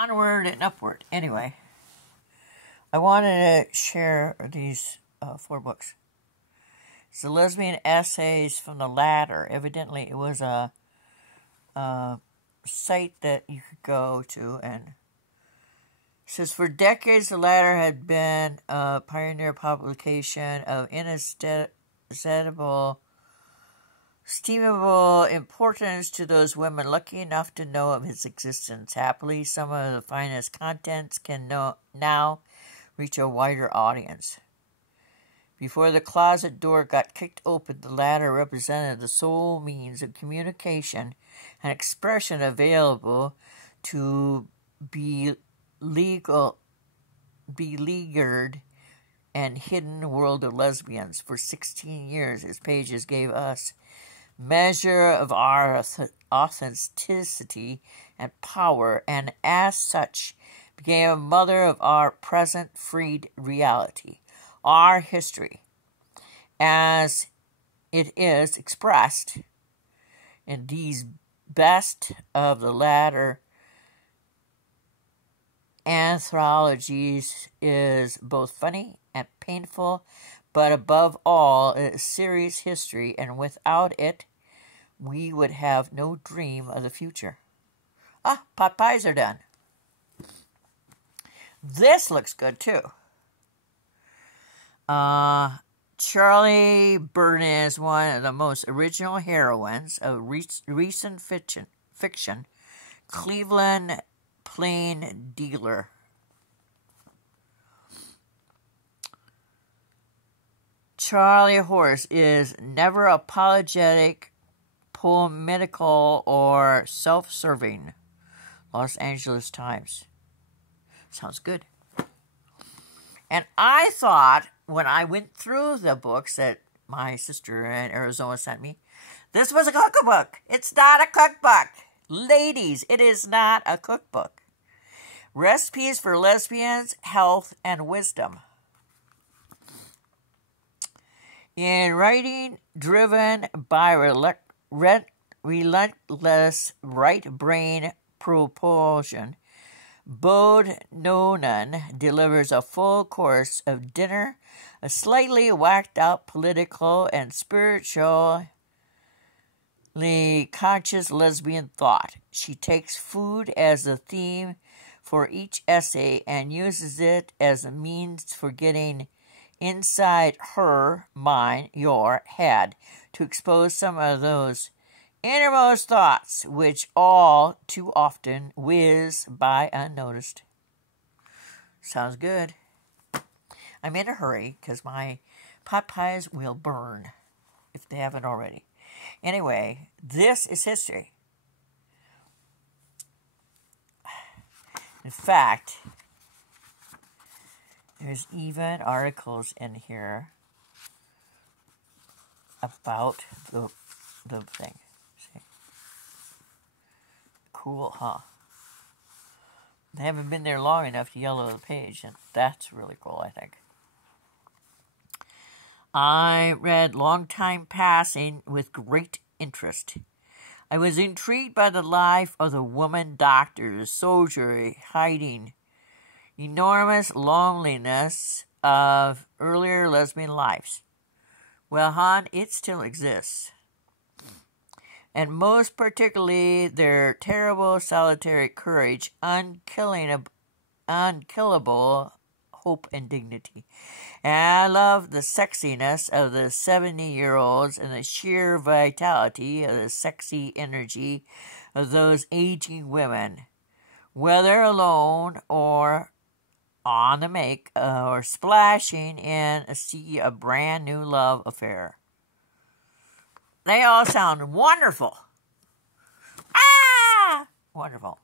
Onward and upward. Anyway, I wanted to share these 4 books. It's the lesbian essays from the Ladder. Evidently, it was a site that you could go to, and it says, for decades, the Ladder had been a pioneer publication of inestimable importance to those women lucky enough to know of its existence. Happily, some of the finest contents can now reach a wider audience. Before the closet door got kicked open, the Ladder represented the sole means of communication and expression available to beleaguered and hidden world of lesbians. For 16 years, its pages gave us measure of our authenticity and power, and as such became a mother of our present freed reality, our history, as it is expressed in these best of the Ladder anthologies, is both funny and painful, but above all, it is serious history, and without it, we would have no dream of the future. Pot pies are done. This looks good, too. Charlie Burton is one of the most original heroines of recent fiction. Cleveland Plain Dealer. Charlie Horse is never apologetic, polemical, or self-serving. Los Angeles Times. Sounds good. And I thought, when I went through the books that my sister in Arizona sent me, this was a cookbook. It's not a cookbook. Ladies, it is not a cookbook. Recipes for lesbians, health, and wisdom. In writing driven by relentless right-brain propulsion, Bode Nonan delivers a full course of dinner, a slightly whacked-out political and spiritually conscious lesbian thought. She takes food as the theme for each essay and uses it as a means for getting inside her mind, your head, to expose some of those innermost thoughts which all too often whiz by unnoticed. Sounds good. I'm in a hurry because my pot pies will burn if they haven't already. Anyway, this is history. In fact, there's even articles in here about the thing. See? Cool, huh? They haven't been there long enough to yellow the page, and that's really cool, I think. I read Long Time Passing with great interest. I was intrigued by the life of the woman doctor, the soldier, hiding enormous loneliness of earlier lesbian lives. Well, hon, it still exists. And most particularly their terrible solitary courage, unkillable hope and dignity. And I love the sexiness of the 70-year-olds and the sheer vitality of the sexy energy of those aging women, whether alone or on the make, or splashing in a sea of brand new love affair. They all sound wonderful. Wonderful.